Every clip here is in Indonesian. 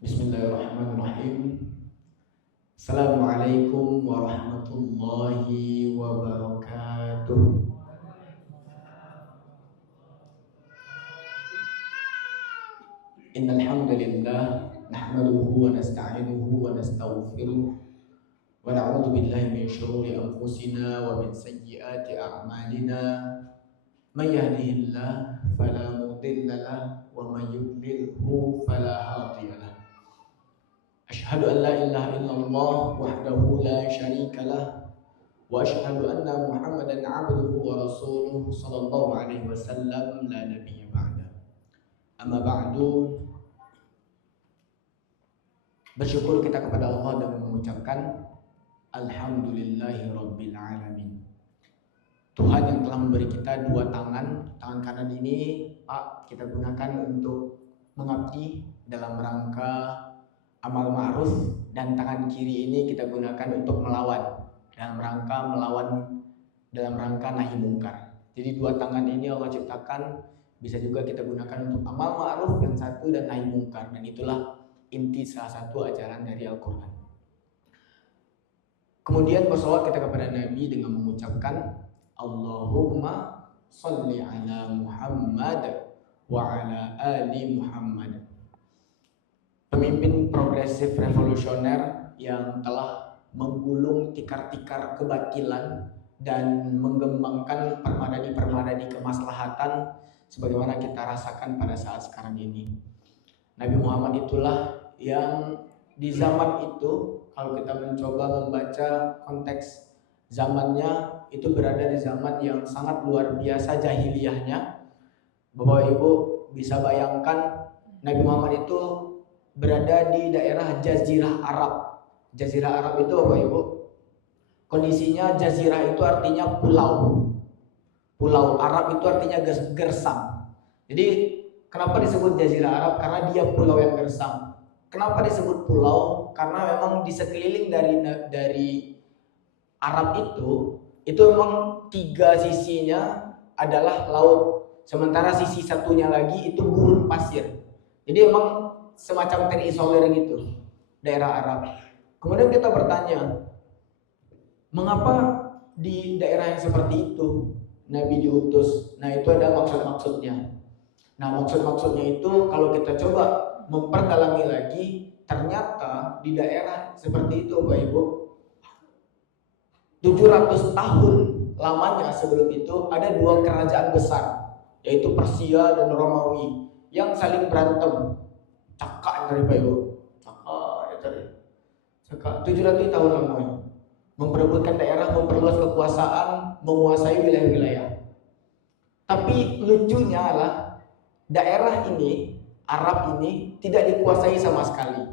Bismillahirrahmanirrahim. Assalamualaikum warahmatullahi wabarakatuh. Innal hamdalillah nahmaduhu wa nasta'inuhu wa nastaghfiruh wa na'udzu billahi min shururi anfusina wa min sayyiati a'malina. May yahdihillahu fala mudilla lahu wa may yudlilhu fala hadiya lahu. Asyhadu an la ilaha illallah wahdahu la syarika lah wa asyhadu anna Muhammadan 'abduhu wa rasuluh sallallahu alaihi wasallam la nabiyya ba'da. Amma ba'du. Bersyukur kita kepada Allah dan mengucapkan alhamdulillahi rabbil alamin. Tuhan yang telah memberi kita dua tangan kanan ini Pak kita gunakan untuk mengabdi dalam rangka amal ma'ruf, dan tangan kiri ini kita gunakan untuk melawan dalam rangka nahi mungkar. Jadi dua tangan ini Allah ciptakan bisa juga kita gunakan untuk amal ma'ruf yang satu dan nahi mungkar, dan itulah inti salah satu ajaran dari Al-Qur'an. Kemudian bersolawat kita kepada Nabi dengan mengucapkan Allahumma sholli ala Muhammad wa ala ali Muhammad. Pemimpin progresif revolusioner yang telah menggulung tikar-tikar kebatilan dan mengembangkan permadani-permadani kemaslahatan sebagaimana kita rasakan pada saat sekarang ini. Nabi Muhammad itulah yang di zaman itu, kalau kita mencoba membaca konteks zamannya, itu berada di zaman yang sangat luar biasa jahiliyahnya. Bapak Ibu bisa bayangkan Nabi Muhammad itu berada di daerah Jazirah Arab. Jazirah Arab itu Bapak Ibu, kondisinya jazirah itu artinya pulau. Pulau Arab itu artinya gersang. Jadi kenapa disebut Jazirah Arab? Karena dia pulau yang gersang. Kenapa disebut pulau? Karena memang di sekeliling dari Arab itu memang tiga sisinya adalah laut. Sementara sisi satunya lagi itu gurun pasir. Jadi memang semacam terisolir gitu daerah Arab. Kemudian kita bertanya, mengapa di daerah yang seperti itu Nabi diutus? Nah itu ada maksud-maksudnya. Nah maksud-maksudnya itu kalau kita coba memperdalami lagi, ternyata di daerah seperti itu Bapak Ibu, 700 tahun lamanya sebelum itu ada dua kerajaan besar, yaitu Persia dan Romawi yang saling berantem. Cakak dari Pak Ibu, cakak 700 tahun lamanya memperebutkan daerah, memperluas kekuasaan, menguasai wilayah-wilayah. Tapi lucunya adalah daerah ini, Arab ini tidak dikuasai sama sekali.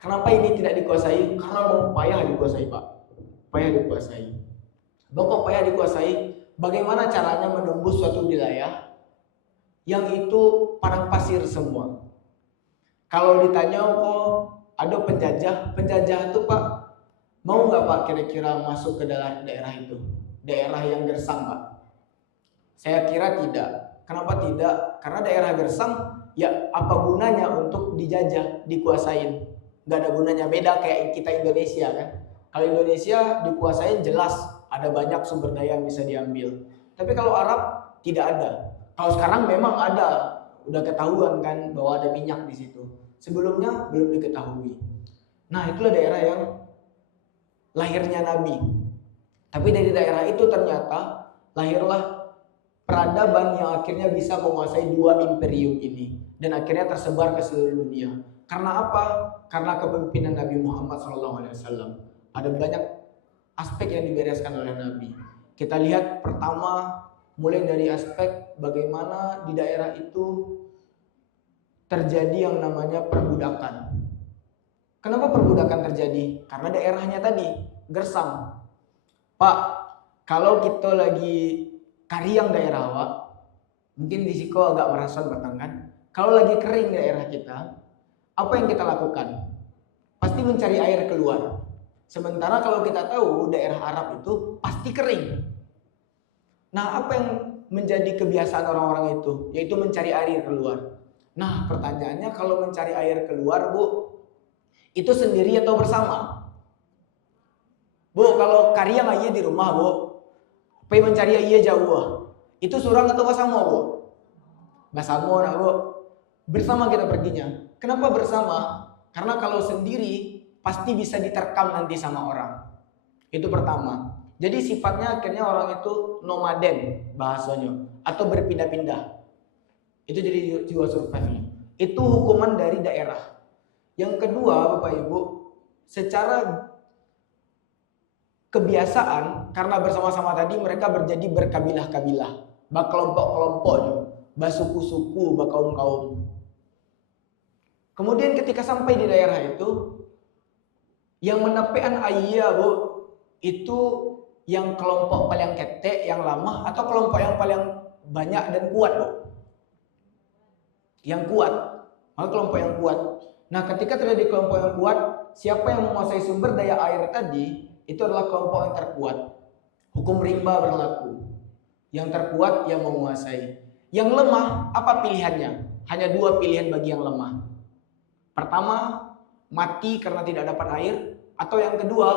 Kenapa ini tidak dikuasai? Karena memang payah dikuasai Pak, payah dikuasai. Kok payah dikuasai? Bagaimana caranya menembus suatu wilayah yang itu padang pasir semua? Kalau ditanya kok ada penjajah itu Pak, mau nggak Pak kira-kira masuk ke daerah itu? Daerah yang gersang Pak? Saya kira tidak. Kenapa tidak? Karena daerah gersang, ya apa gunanya untuk dijajah, dikuasain? Nggak ada gunanya, beda kayak kita Indonesia kan. Kalau Indonesia dikuasain jelas ada banyak sumber daya yang bisa diambil. Tapi kalau Arab tidak ada. Kalau sekarang memang ada, udah ketahuan kan bahwa ada minyak di situ. Sebelumnya belum diketahui. Nah itulah daerah yang lahirnya Nabi. Tapi dari daerah itu ternyata lahirlah peradaban yang akhirnya bisa menguasai dua imperium ini, dan akhirnya tersebar ke seluruh dunia. Karena apa? Karena kepemimpinan Nabi Muhammad SAW. Ada banyak aspek yang dibereskan oleh Nabi. Kita lihat pertama, mulai dari aspek bagaimana di daerah itu terjadi yang namanya perbudakan. Kenapa perbudakan terjadi? Karena daerahnya tadi gersang. Pak, kalau kita lagi kariang daerah Pak, mungkin risiko agak merasakan bertangkan. Kalau lagi kering daerah kita, apa yang kita lakukan? Pasti mencari air keluar. Sementara kalau kita tahu daerah Arab itu pasti kering. Nah, apa yang menjadi kebiasaan orang-orang itu? Yaitu mencari air keluar. Nah, pertanyaannya kalau mencari air keluar, Bu, itu sendiri atau bersama? Bu, kalau karya aja di rumah, Bu, pergi mencari air jauh, itu surang atau bersama, Bu? Bersama, nah, Bu. Bersama kita perginya. Kenapa bersama? Karena kalau sendiri pasti bisa diterkam nanti sama orang. Itu pertama. Jadi sifatnya akhirnya orang itu nomaden bahasanya, atau berpindah-pindah. Itu jadi jiwa survive-nya. Itu hukuman dari daerah. Yang kedua, Bapak Ibu, secara kebiasaan karena bersama-sama tadi mereka menjadi berkabilah-kabilah, berkelompok-kelompok, bersuku-suku, berkaum-kaum. Kemudian ketika sampai di daerah itu, yang menepean ayah, Bu, itu yang kelompok paling ketek, yang lama, atau kelompok yang paling banyak dan kuat, Bu? Yang kuat. Maka kelompok yang kuat. Nah, ketika terjadi kelompok yang kuat, siapa yang menguasai sumber daya air tadi, itu adalah kelompok yang terkuat. Hukum rimba berlaku. Yang terkuat yang menguasai. Yang lemah, apa pilihannya? Hanya dua pilihan bagi yang lemah. Pertama, mati karena tidak dapat air, atau yang kedua,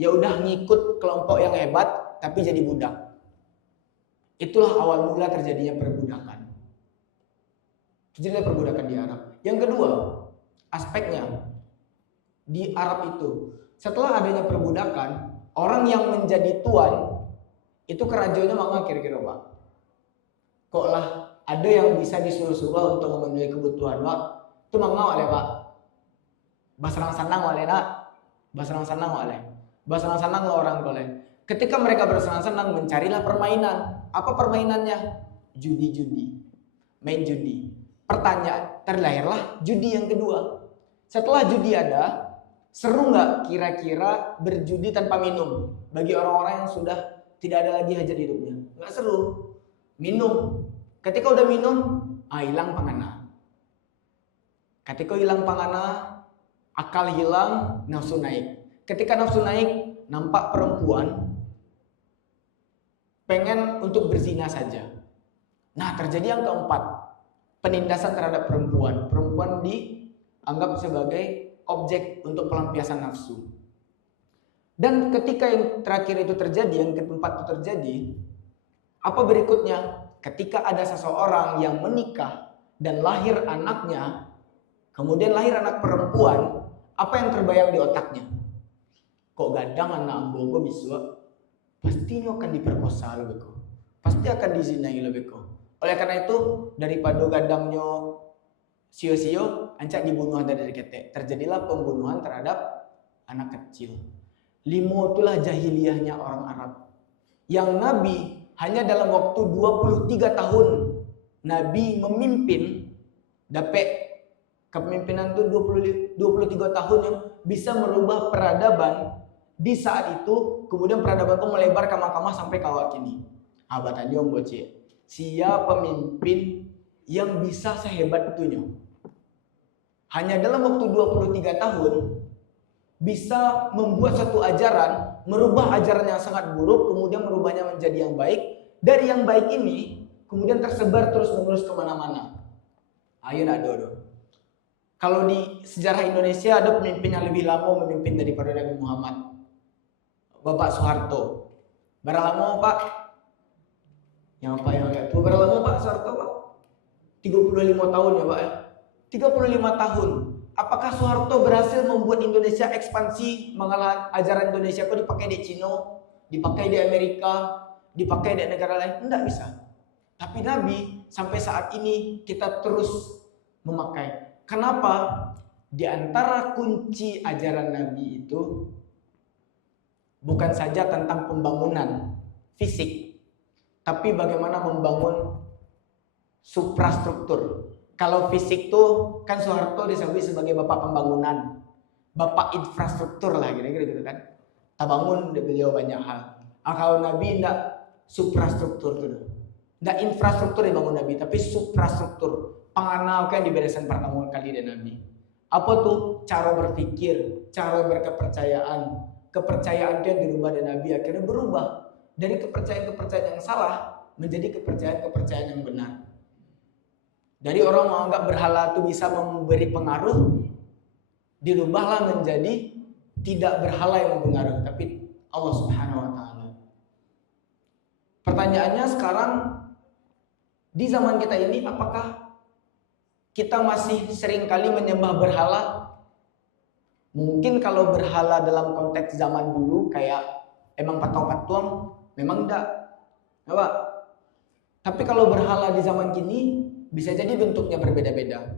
ya udah ngikut kelompok yang hebat tapi jadi budak. Itulah awal mula terjadinya perbudakan. Terjadinya perbudakan di Arab. Yang kedua, aspeknya di Arab itu, setelah adanya perbudakan, orang yang menjadi tuan itu kerajaannya maka kira-kira, Pak. Kok lah ada yang bisa disuruh-suruh untuk memenuhi kebutuhan, Pak. Itu mangga oleh, Pak. Basrang sanang oleh nak. Basrang sanang oleh. Basrang sanang lah orang oleh. Ketika mereka bersenang-senang mencarilah permainan. Apa permainannya? Judi-judi. Main judi. Pertanyaan, terlahirlah judi yang kedua. Setelah judi ada, seru nggak kira-kira berjudi tanpa minum? Bagi orang-orang yang sudah tidak ada lagi hajat hidupnya. Nggak seru. Minum. Ketika udah minum, hilang pangana. Ketika hilang pangana, akal hilang, nafsu naik. Ketika nafsu naik, nampak perempuan pengen untuk berzina saja. Nah, terjadi yang keempat, penindasan terhadap perempuan. Perempuan dianggap sebagai objek untuk pelampiasan nafsu. Dan ketika yang terakhir itu terjadi, yang keempat itu terjadi, apa berikutnya? Ketika ada seseorang yang menikah dan lahir anaknya, kemudian lahir anak perempuan, apa yang terbayang di otaknya? Kok gadang anak ambo bisa? Pasti ini akan diperkosa lebih kok. Pasti akan dizinai lebih kok. Oleh karena itu, daripada gadangnya sio-sio, ancak dibunuh dari ketek. Terjadilah pembunuhan terhadap anak kecil. Limo itulah jahiliyahnya orang Arab. Yang Nabi hanya dalam waktu 23 tahun Nabi memimpin, dapat kepemimpinan itu 23 tahun yang bisa merubah peradaban. Di saat itu kemudian peradaban itu melebar ke mahkamah sampai kawat kini. Abad aja om bocil. Siapa pemimpin yang bisa sehebat itunya? Hanya dalam waktu 23 tahun bisa membuat satu ajaran, merubah ajaran yang sangat buruk kemudian merubahnya menjadi yang baik. Dari yang baik ini kemudian tersebar terus-menerus kemana-mana. Ayo nak dodo. Kalau di sejarah Indonesia ada pemimpin yang lebih lama memimpin daripada Nabi Muhammad. Bapak Soeharto. Berapa lama, Pak? Yang apa yang itu? Berapa lama Pak Soeharto, Pak? 35 tahun ya, Pak ya. 35 tahun. Apakah Soeharto berhasil membuat Indonesia ekspansi mengalah ajaran Indonesia kok dipakai di Cina, dipakai di Amerika, dipakai di negara lain? Enggak bisa. Tapi Nabi sampai saat ini kita terus memakai. Kenapa? Di antara kunci ajaran Nabi itu bukan saja tentang pembangunan fisik, tapi bagaimana membangun suprastruktur. Kalau fisik tuh kan Soeharto disebut sebagai bapak pembangunan, bapak infrastruktur lah kira-kira gitu kan. Tak bangun beliau banyak hal. Kalau Nabi enggak suprastruktur tuh. Enggak infrastruktur dibangun Nabi, tapi suprastruktur. Penganalkan di beresan pertemuan kali dan Nabi. Apa tuh? Cara berpikir, cara berkepercayaan. Kepercayaan itu yang dirubah dan Nabi akhirnya berubah dari kepercayaan-kepercayaan yang salah menjadi kepercayaan-kepercayaan yang benar. Dari orang menganggap berhala itu bisa memberi pengaruh, dirubahlah menjadi tidak berhala yang mempengaruhi, tapi Allah Subhanahu wa taala. Pertanyaannya sekarang di zaman kita ini, apakah kita masih seringkali menyembah berhala? Mungkin kalau berhala dalam konteks zaman dulu kayak emang patung-patung, memang enggak. Apa? Tapi kalau berhala di zaman kini bisa jadi bentuknya berbeda-beda.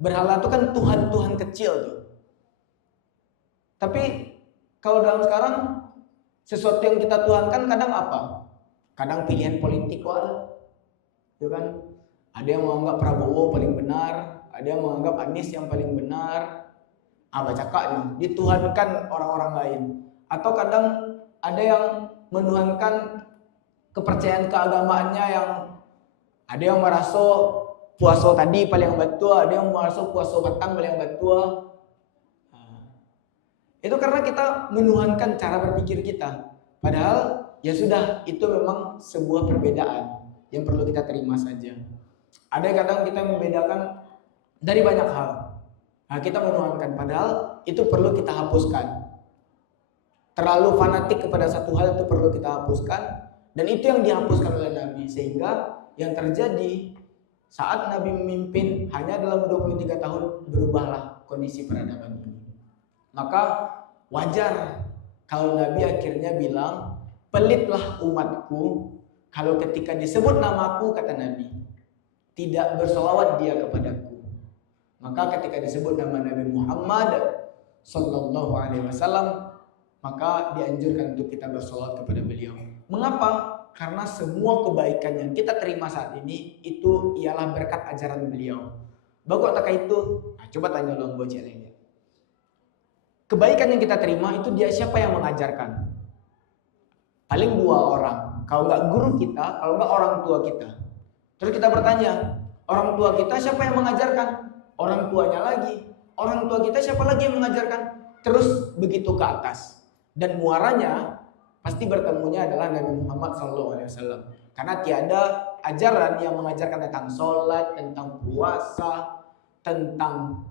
Berhala itu kan Tuhan-Tuhan kecil tuh. Tapi kalau dalam sekarang sesuatu yang kita tuhankan kadang apa? Kadang pilihan politik ya kan? Ada yang menganggap Prabowo paling benar, ada yang menganggap Anies yang paling benar. Baca kaknya, dituhankan orang-orang lain. Atau kadang ada yang menuhankan kepercayaan keagamaannya, yang ada yang merasa puasa tadi paling betul, ada yang merasa puasa batang paling betul. Itu karena kita menuhankan cara berpikir kita. Padahal ya sudah, itu memang sebuah perbedaan yang perlu kita terima saja. Ada kadang kita membedakan dari banyak hal. Nah, kita menuhankan, padahal itu perlu kita hapuskan. Terlalu fanatik kepada satu hal itu perlu kita hapuskan, dan itu yang dihapuskan oleh Nabi. Sehingga yang terjadi saat Nabi memimpin hanya dalam 23 tahun berubahlah kondisi peradaban ini. Maka wajar kalau Nabi akhirnya bilang, pelitlah umatku kalau ketika disebut namaku, kata Nabi, tidak bersolawat dia kepadaku. Maka ketika disebut nama Nabi Muhammad Sallallahu Alaihi Wasallam, maka dianjurkan untuk kita bersolawat kepada beliau. Mengapa? Karena semua kebaikan yang kita terima saat ini itu ialah berkat ajaran beliau. Bagus tak itu? Nah, coba tanya dong bocil ini. Kebaikan yang kita terima itu dia siapa yang mengajarkan? Paling dua orang. Kalau nggak guru kita, kalau nggak orang tua kita. Terus kita bertanya, orang tua kita siapa yang mengajarkan? Orang tuanya lagi. Orang tua kita siapa lagi yang mengajarkan? Terus begitu ke atas. Dan muaranya pasti bertemunya adalah Nabi Muhammad SAW. Karena tiada ajaran yang mengajarkan tentang sholat, tentang puasa, tentang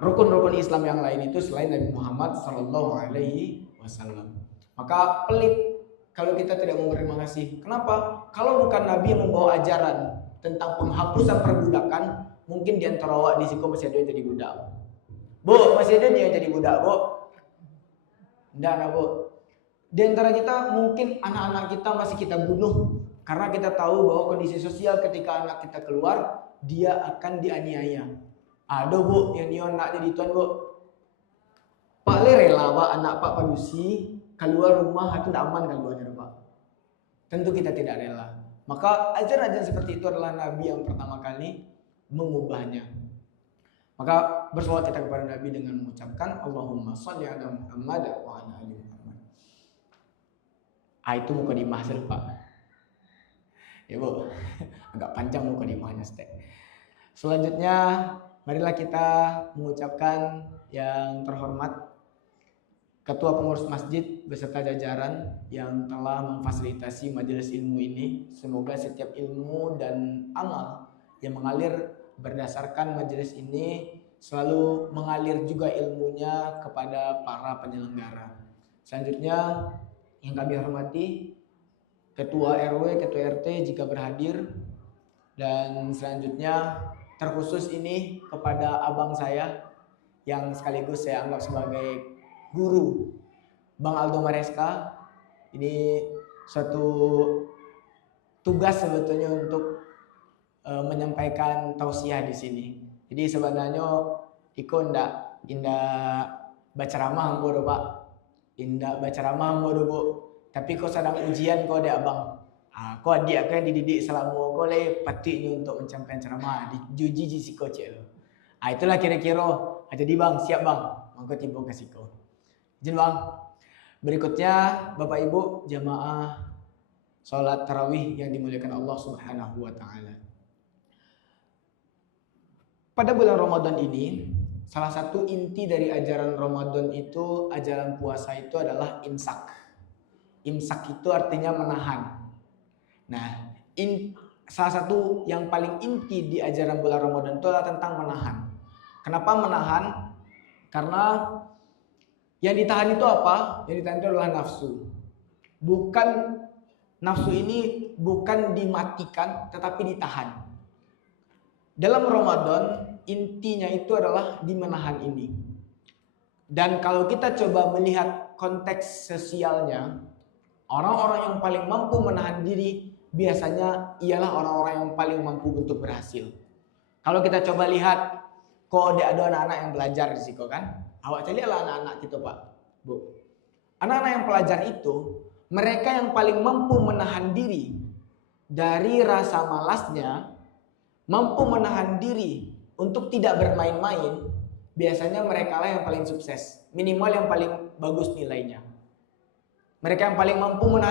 rukun-rukun Islam yang lain itu selain Nabi Muhammad SAW. Maka pelit kalau kita tidak mau berterima kasih. Kenapa? Kalau bukan Nabi yang membawa ajaran tentang penghapusan perbudakan, mungkin di antara awak di siko masih ada yang jadi budak. Bu, masih ada yang jadi budak, Bu? Enggak, Bu. Di antara kita mungkin anak-anak kita masih kita bunuh karena kita tahu bahwa kondisi sosial ketika anak kita keluar, dia akan dianiaya. Ada, Bu, yang dia nak jadi tuan, Bu. Pak le rela, Pak, anak Pak padusi keluar rumah itu tidak aman keluarnya, Pak. Tentu kita tidak rela. Maka ajaran-ajaran seperti itu adalah Nabi yang pertama kali mengubahnya. Maka bersolawat kita kepada Nabi dengan mengucapkan Allahumma sholli ala Muhammad wa ala ali Muhammad. Itu mukadimah Pak. Ya, Bu. Agak panjang mukadimahnya, Stek. Selanjutnya marilah kita mengucapkan yang terhormat Ketua Pengurus Masjid beserta jajaran yang telah memfasilitasi majelis ilmu ini. Semoga setiap ilmu dan amal yang mengalir berdasarkan majelis ini selalu mengalir juga ilmunya kepada para penyelenggara. Selanjutnya yang kami hormati Ketua RW, Ketua RT jika berhadir, dan selanjutnya terkhusus ini kepada abang saya yang sekaligus saya anggap sebagai guru, Bang Aldo Mareska. Ini suatu tugas sebetulnya untuk menyampaikan tausiah di sini. Jadi sebenarnya Iko indah baca ceramah ambo Pak. Indah baca ceramah ambo Bu. Tapi kau sedang ujian kau deh abang. Kau adik kan dididik selama kau le patutnya untuk menyampaikan ceramah di uji siko cek. Itulah kira-kira. Jadi Bang, siap Bang. Mangko tiba ke siko. Izin Bang. Berikutnya Bapak Ibu jamaah salat tarawih yang dimuliakan Allah Subhanahu wa taala. Pada bulan Ramadan ini, salah satu inti dari ajaran Ramadan itu, ajaran puasa itu adalah imsak. Imsak itu artinya menahan. Nah, salah satu yang paling inti di ajaran bulan Ramadan itu adalah tentang menahan. Kenapa menahan? Karena yang ditahan itu apa? Yang ditahan itu adalah nafsu. Nafsu ini bukan dimatikan, tetapi ditahan. Dalam Ramadan, intinya itu adalah di menahan ini. Dan kalau kita coba melihat konteks sosialnya, orang-orang yang paling mampu menahan diri biasanya ialah orang-orang yang paling mampu untuk berhasil. Kalau kita coba lihat, kok ada anak-anak yang belajar di situ kan? Awak lihatlah anak-anak gitu Pak, Bu. Anak-anak yang pelajar itu, mereka yang paling mampu menahan diri dari rasa malasnya, mampu menahan diri untuk tidak bermain-main, biasanya mereka lah yang paling sukses, minimal yang paling bagus nilainya. Mereka yang paling mampu menahan